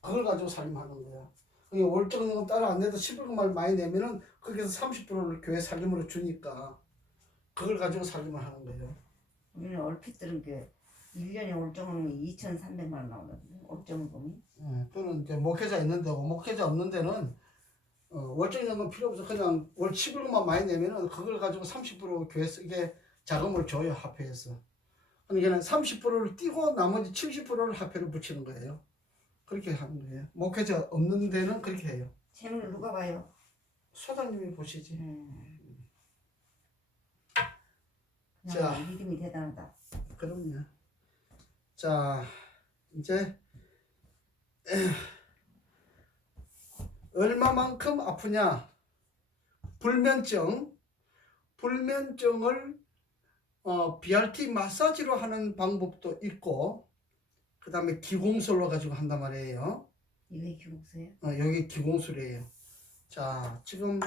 그걸 가지고 살림하는 거야. 그게 월정은 따라 안 내도 11금을 많이 내면은 거기서 30%를 교회 살림으로 주니까 그걸 가지고 살림을 하는 거예요. 우리는 얼핏 들은 게 1년에 올정금이 2,300만 원 나오거든요. 올정금이. 예, 그거는 이제 목회자 있는 데고 목회자 없는 데는 어, 월정연금 필요 없어 그냥 월 11금만 많이 내면은 그걸 가지고 30% 교회 쓰게 자금을 줘요 화폐에서. 그러니까 30%를 띄고 나머지 70%를 화폐로 붙이는 거예요. 그렇게 하는 거예요. 목회자 없는 데는 그렇게 해요. 재물 누가 봐요? 소장님이 보시지. 음. 자. 믿음이 대단하다. 그럼요. 자, 이제 에, 얼마만큼 아프냐? 불면증, 불면증을 어, BRT 마사지로 하는 방법도 있고, 그 다음에 기공술로 가지고 한단 말이에요. 이게 교육서예요? 어, 여기 기공술이에요. 자, 지금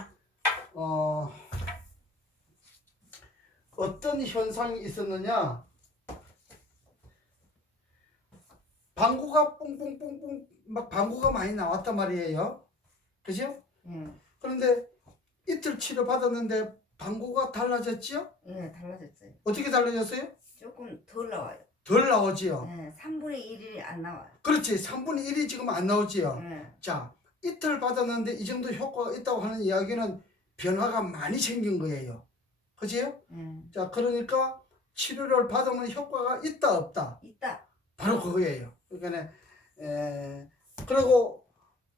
어, 어떤 현상이 있었느냐? 방구가 뽕뽕뽕뽕 막 방구가 많이 나왔단 말이에요. 그죠? 예. 그런데 이틀 치료 받았는데 방구가 달라졌지요? 예, 달라졌어요. 어떻게 달라졌어요? 조금 덜 나와요. 덜 나오지요. 예, 3분의 1이 안 나와요. 그렇지. 3분의 1이 지금 안 나오지요. 예. 자, 이틀 받았는데 이 정도 효과가 있다고 하는 이야기는 변화가 많이 생긴 거예요. 그지요? 예. 자, 그러니까 치료를 받으면 효과가 있다 없다. 있다. 바로 그거예요. 그러니까 에 그리고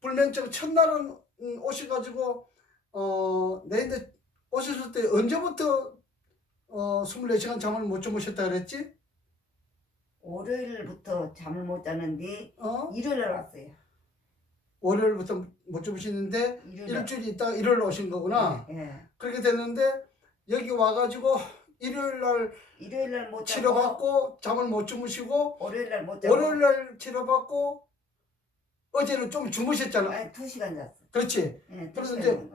불면증 첫날은 음, 오셔가지고 어 내인데 오셨을 때 언제부터 어 24시간 잠을 못 주무셨다 그랬지? 월요일부터 잠을 못 자는데 어 일요일 날 왔어요. 월요일부터 못 주무시는데 일요일 날. 일주일 있다 가 일요일 날 오신 거구나. 예. 그렇게 됐는데 여기 와가지고 일요일 날 일요일 날 못 자고 치료받고 잠을 못 주무시고 월요일 날 못 자고 월요일 날 치료받고 어제는 좀 주무셨잖아. 아니, 2시간 잤어. 그렇지. 예, 그래서 2시간 이제.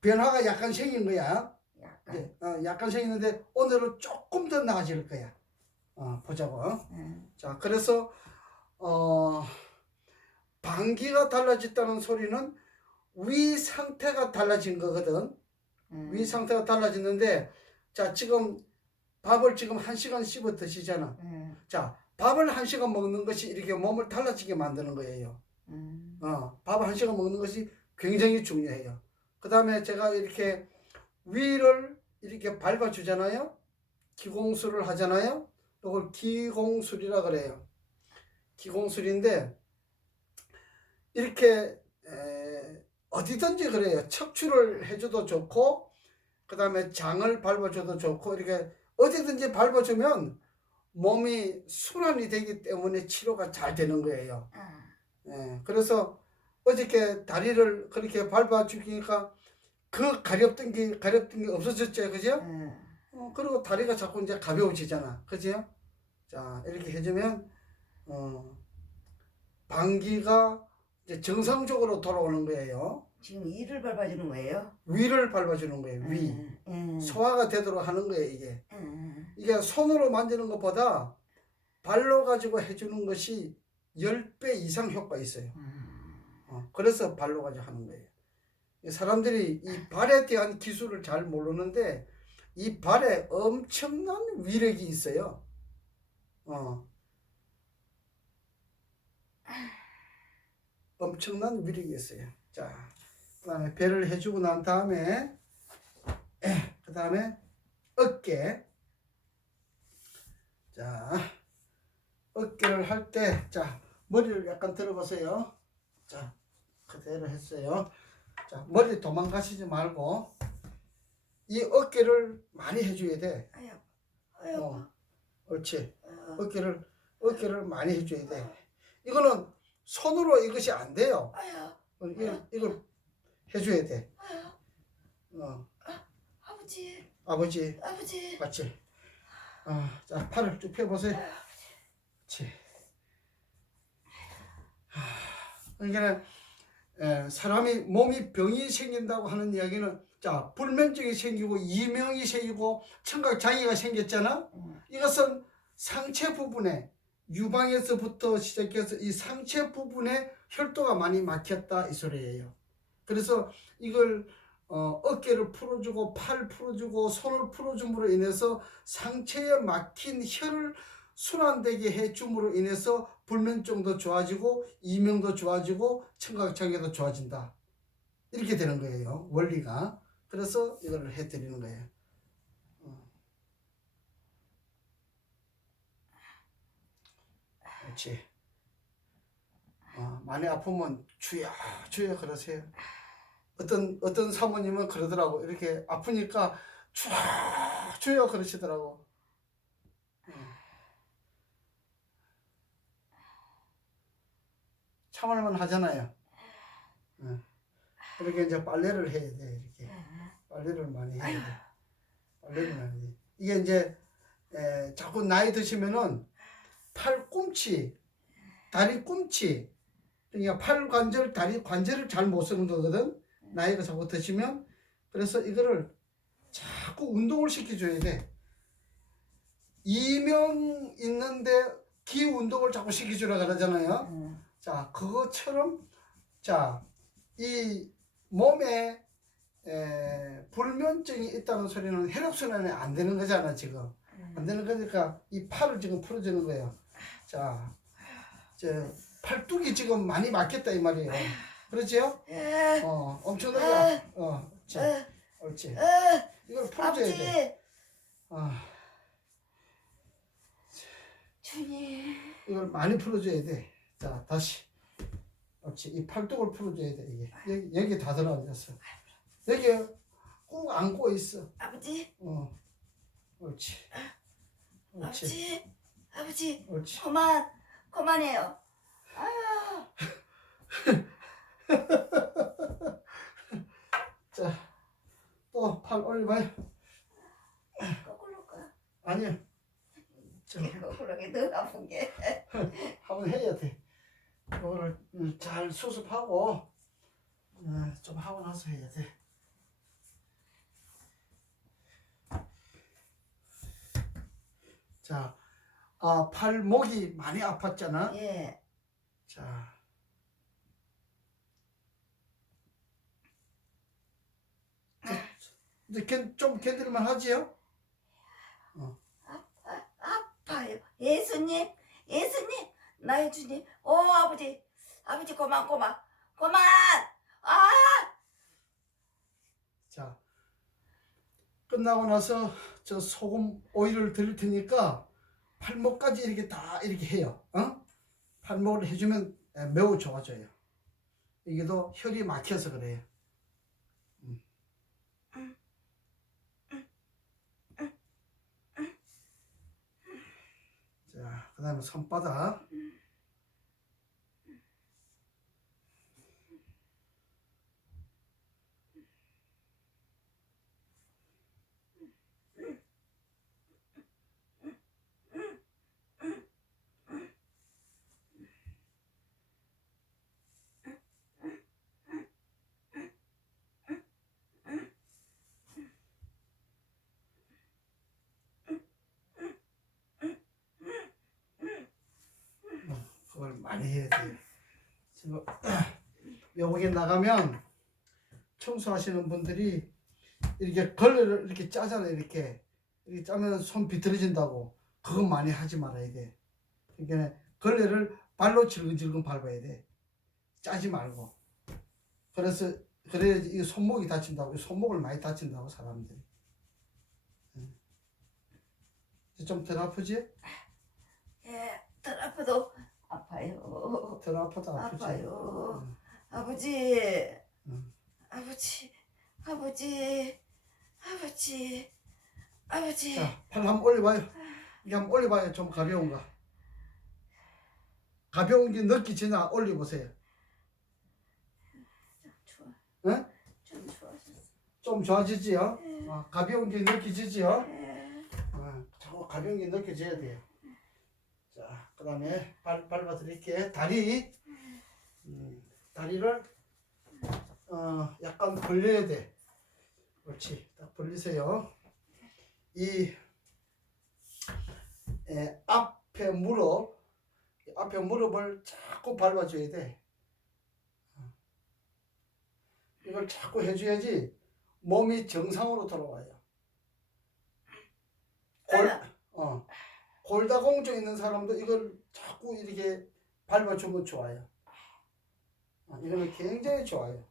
변화가 약간 생긴 거야. 약간. 예, 어, 약간 생기는데 오늘은 조금 더 나아질 거야. 어, 보자고. 예. 자, 그래서 어, 방귀가 달라졌다는 소리는 위 상태가 달라진 거거든. 예. 위 상태가 달라졌는데, 자, 지금 밥을 지금 한 시간 씹어 드시잖아. 예. 자, 밥을 한 시간 먹는 것이 이렇게 몸을 달라지게 만드는 거예요. 음. 어, 밥을 한 시간 먹는 것이 굉장히 중요해요. 그 다음에 제가 이렇게 위를 이렇게 밟아주잖아요. 기공술을 하잖아요. 이걸 기공술이라 그래요. 기공술인데 이렇게 에, 어디든지 그래요. 척추를 해줘도 좋고 그 다음에 장을 밟아줘도 좋고 이렇게 어디든지 밟아주면 몸이 순환이 되기 때문에 치료가 잘 되는 거예요. 아. 예, 그래서 어저께 다리를 그렇게 밟아 주니까 그 가렵던 게 가렵던 게 없어졌죠, 그죠? 예. 어, 그리고 다리가 자꾸 이제 가벼워지잖아, 그죠? 자 이렇게 해주면 어, 방귀가 이제 정상적으로 돌아오는 거예요. 지금 이를 밟아주는 거예요? 위를 밟아주는 거예요, 위. 예. 예. 소화가 되도록 하는 거예요, 이게. 예. 이게 손으로 만지는 것보다 발로 가지고 해주는 것이 10배 이상 효과 있어요. 음. 어, 그래서 발로 가지고 하는 거예요. 이 사람들이 이 발에 대한 기술을 잘 모르는데 이 발에 엄청난 위력이 있어요. 어. 엄청난 위력이 있어요. 자, 그 다음에 배를 해주고 난 다음에 그 다음에 어깨. 자, 어깨를 할 때, 자 머리를 약간 들어보세요. 자, 그대로 했어요. 자, 머리 도망가시지 말고 이 어깨를 많이 해줘야 돼. 아유. 아유. 어, 옳지. 아유. 어깨를 어깨를 많이 해줘야 돼. 이거는 손으로 이것이 안 돼요. 아유. 어, 이걸, 이걸 해줘야 돼. 아유. 어, 아버지. 아버지, 아버지. 맞지? 아, 자, 팔을 쭉 펴보세요. 그렇지. 그러니까 에, 사람이 몸이 병이 생긴다고 하는 이야기는 자 불면증이 생기고 이명이 생기고 청각 장애가 생겼잖아. 음. 이것은 상체 부분에 유방에서부터 시작해서 이 상체 부분에 혈도가 많이 막혔다 이 소리예요. 그래서 이걸 어, 어깨를 풀어주고 팔 풀어주고 손을 풀어줌으로 인해서 상체에 막힌 혈을 순환되게 해줌으로 인해서 불면증도 좋아지고 이명도 좋아지고 청각장애도 좋아진다. 이렇게 되는 거예요. 원리가. 그래서 이걸 해드리는 거예요. 어. 그렇지. 어, 많이 아프면 주여 주여 그러세요. 어떤 어떤 사모님은 그러더라고. 이렇게 아프니까 주여 주여 그러시더라고. 참을만 하잖아요. 어. 이렇게 이제 빨래를 해야 돼 이렇게 빨래를 많이 해야 돼. 빨래를 많이 해. 이게 이제 에, 자꾸 나이 드시면은 팔 꿈치, 다리 꿈치, 그러니까 팔 관절, 다리 관절을 잘 못 쓰는 거거든. 나이가 자꾸 드시면 그래서 이거를 자꾸 운동을 시켜줘야 돼. 이명 있는데 기 운동을 자꾸 시켜주라 그러잖아요. 응. 자, 그것처럼 자, 이 몸에 에, 불면증이 있다는 소리는 혈액순환이 안 되는 거잖아, 지금. 안 되는 거니까 이 팔을 지금 풀어주는 거예요. 자, 저 팔뚝이 지금 많이 막혔다 이 말이에요. 그렇지요? 어, 엄청나게. 어, 자, 옳지. 이걸 풀어줘야 돼. 아버지 아, 주님 이걸 많이 풀어줘야 돼. 자, 다시. 옳지. 이 팔뚝을 풀어줘야 돼, 이게. 여기, 여기 다 들어앉았어. 여기 꾹 안고 있어. 아버지 어. 옳지. 옳지. 아버지 아버지 옳지. 그만 그만해요 아유 자, 또 팔 올려봐요. 거꾸로 가 아니요. 자, 거꾸로게 더 아픈 게 한번 해야 돼. 이거를 음, 잘 수습하고 어, 좀 하고 나서 해야 돼. 자, 아, 팔목이 많이 아팠잖아. 예. 자. 이제 견- 좀 견딜만 하지요? 아파요. 예수님, 예수님, 나의 주님. 오 아버지, 아버지 고만 고만 고만. 아, 자, 끝나고 나서 저 소금 오일을 드릴 테니까 팔목까지 이렇게 다 이렇게 해요. 어? 팔목을 해주면 에, 매우 좋아져요. 이게 더 혈이 막혀서 그래요. 음. 자, 그 다음에 손바닥. 그걸 많이 해야 돼요. 지금 여기 나가면 청소하시는 분들이 이렇게 걸레를 이렇게 짜잖아요. 이렇게 이렇게 짜면 손 비틀어진다고 그건 많이 하지 말아야 돼. 그러니까 걸레를 발로 질근질근 밟아야 돼. 짜지 말고. 그래서 그래야지 이 손목이 다친다고 이 손목을 많이 다친다고 사람들이. 좀 덜 아프지? 예, 덜 아파도 아파요. 덜 아파도 아프지? 아파요. 응. 아버지, 응. 아버지, 아버지, 아버지, 아버지. 자, 팔 한번 올려봐요. 이게 한번 올려봐요. 좀 가벼운 거. 가벼운 게 느끼지나 올려보세요. 좋아. 응? 좀 좋아졌어. 좀 좋아지지요? 예. 어, 가벼운 게 느끼지지요? 예. 어, 자꾸 가벼운 게 느껴져야 돼요. 자, 그 다음에 발, 밟아 드릴게. 다리. 음, 다리를, 어, 약간 벌려야 돼. 그렇지. 딱 벌리세요. 이, 에, 앞에 무릎, 앞에 무릎을 자꾸 밟아줘야 돼. 이걸 자꾸 해줘야지 몸이 정상으로 돌아와요. 골, 어, 골다공증 있는 사람도 이걸 자꾸 이렇게 밟아주면 좋아요. 어, 이거는 굉장히 좋아요.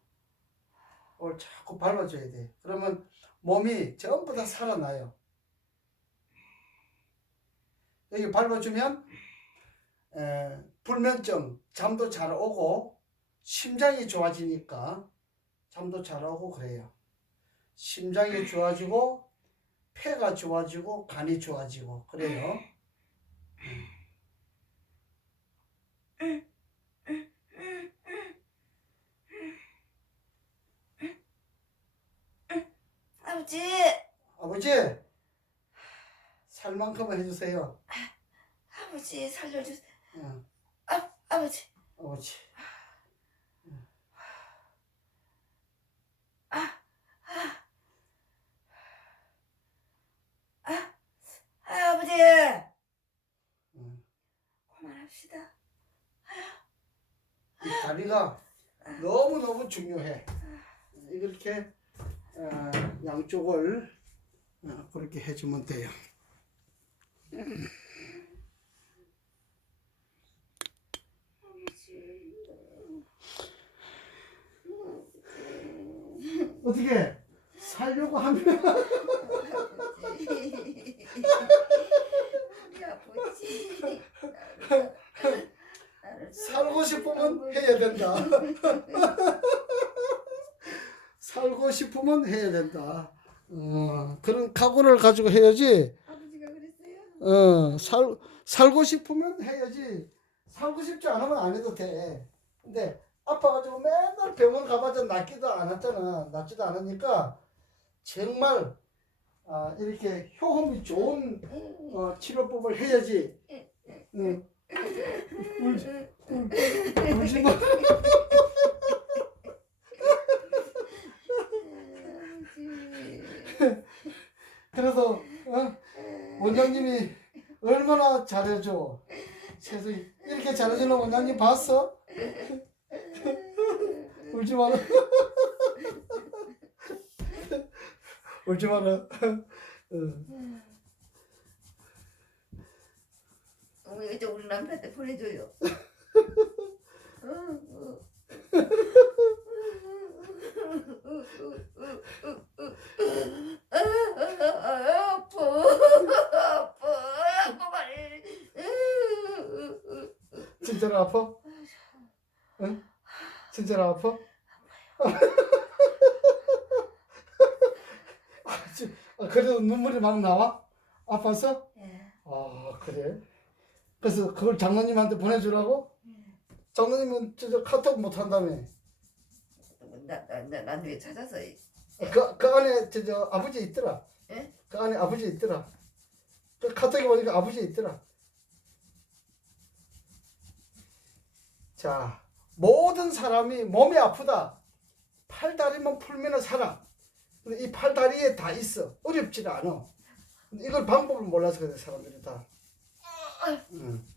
이걸 자꾸 밟아줘야 돼. 그러면 몸이 전부 다 살아나요. 여기 밟아주면 에, 불면증, 잠도 잘 오고 심장이 좋아지니까 잠도 잘 오고 그래요. 심장이 좋아지고 폐가 좋아지고 간이 좋아지고 그래요. 아버지 아버지 살 만큼은 해주세요. 아버지 살려주 응, 아 아버지 아버지. 아 아버지 응. 그만합시다 이 다리가 너무 너무 중요해. 이렇게 어, 양쪽을 어, 그렇게 해주면 돼요. 어떻게 살려고 하면 살고 싶으면 해야 된다. 살고 싶으면 해야 된다. 어, 그런 각오를 가지고 해야지. 어, 살 살고 싶으면 해야지. 살고 싶지 않으면 안 해도 돼. 근데 아파가지고 맨날 병원 가봐도 낫지도 않았잖아. 낫지도 않으니까 정말 아, 이렇게 효험이 좋은 어, 치료법을 해야지. 응. 울지, 울- 울지 마. 그래서 어? 원장님이 얼마나 잘해줘. 그래서 이렇게 잘해주는 원장님 봤어? 울지 마라. 울지 마라. 어. 어, 이제 우리 남편한테 보내줘요. 아파 말해. 진짜로 아파? 응? 진짜로 아파? 아, 지- 아, 그래도 눈물이 막 나와? 아파서? 예. 아 그래? 그래서 그걸 장로님한테 보내주라고? 장로님은 저, 저 카톡 못 한다며 나, 나, 나, 나중에 찾아서 그, 그 안에 저, 저 아버지 있더라. 예? 그 안에 아버지 있더라. 그 카톡에 보니까 아버지 있더라. 자 모든 사람이 몸이 아프다. 팔다리만 풀면 살아. 근데 이 팔다리에 다 있어. 어렵지 않아. 근데 이걸 방법을 몰라서 그래 사람들이 다. 응.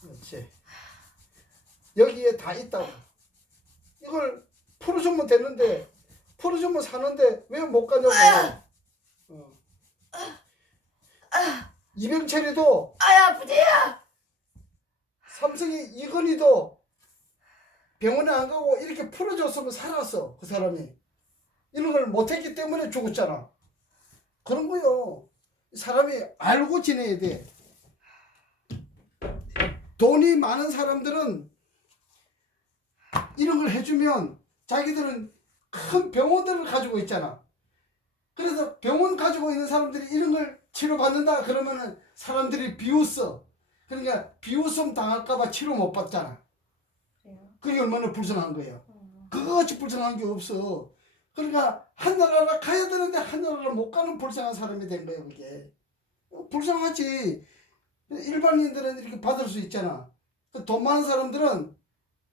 그렇지. 여기에 다 있다고 이걸 풀어주면 되는데 풀어주면 사는데 왜 못 가냐고. 어. 이병철이도 아 아프지야. 삼성이 이건희도 병원에 안 가고 이렇게 풀어줬으면 살았어 그 사람이. 이런 걸 못했기 때문에 죽었잖아. 그런 거요. 사람이 알고 지내야 돼. 돈이 많은 사람들은 이런 걸 해주면 자기들은 큰 병원들을 가지고 있잖아 그래서 병원 가지고 있는 사람들이 이런 걸 치료받는다 그러면은 사람들이 비웃어 그러니까 비웃음 당할까봐 치료 못 받잖아. 그게 얼마나 불쌍한 거예요. 그거같이 불쌍한 게 없어. 그러니까 하늘나라 가야 되는데 하늘나라 못 가는 불쌍한 사람이 된 거예요, 그게. 불쌍하지. 일반인들은 이렇게 받을 수 있잖아. 그돈 많은 사람들은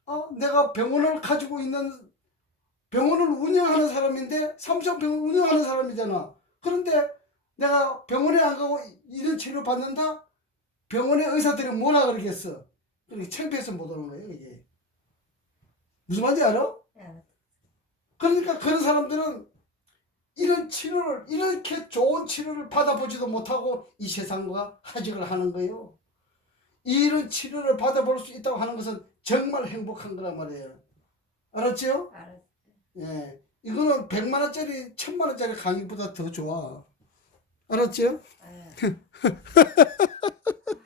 어, 내가 병원을 가지고 있는 병원을 운영하는 사람인데 삼성병원 운영하는 사람이잖아. 그런데 내가 병원에 안 가고 이런 치료 받는다? 병원의 의사들이 뭐라 그러겠어? 그렇게 창피해서 못 오는 거예요, 이게. 무슨 말인지 알아? 예. 그러니까 그런 사람들은 이런 치료를 이렇게 좋은 치료를 받아보지도 못하고 이 세상과 하직을 하는 거예요. 이런 치료를 받아볼 수 있다고 하는 것은 정말 행복한 거란 말이에요. 알았지요? 알았. 예. 이거는 100만 원짜리, 1000만 원짜리 강의보다 더 좋아. 알았지요? 예.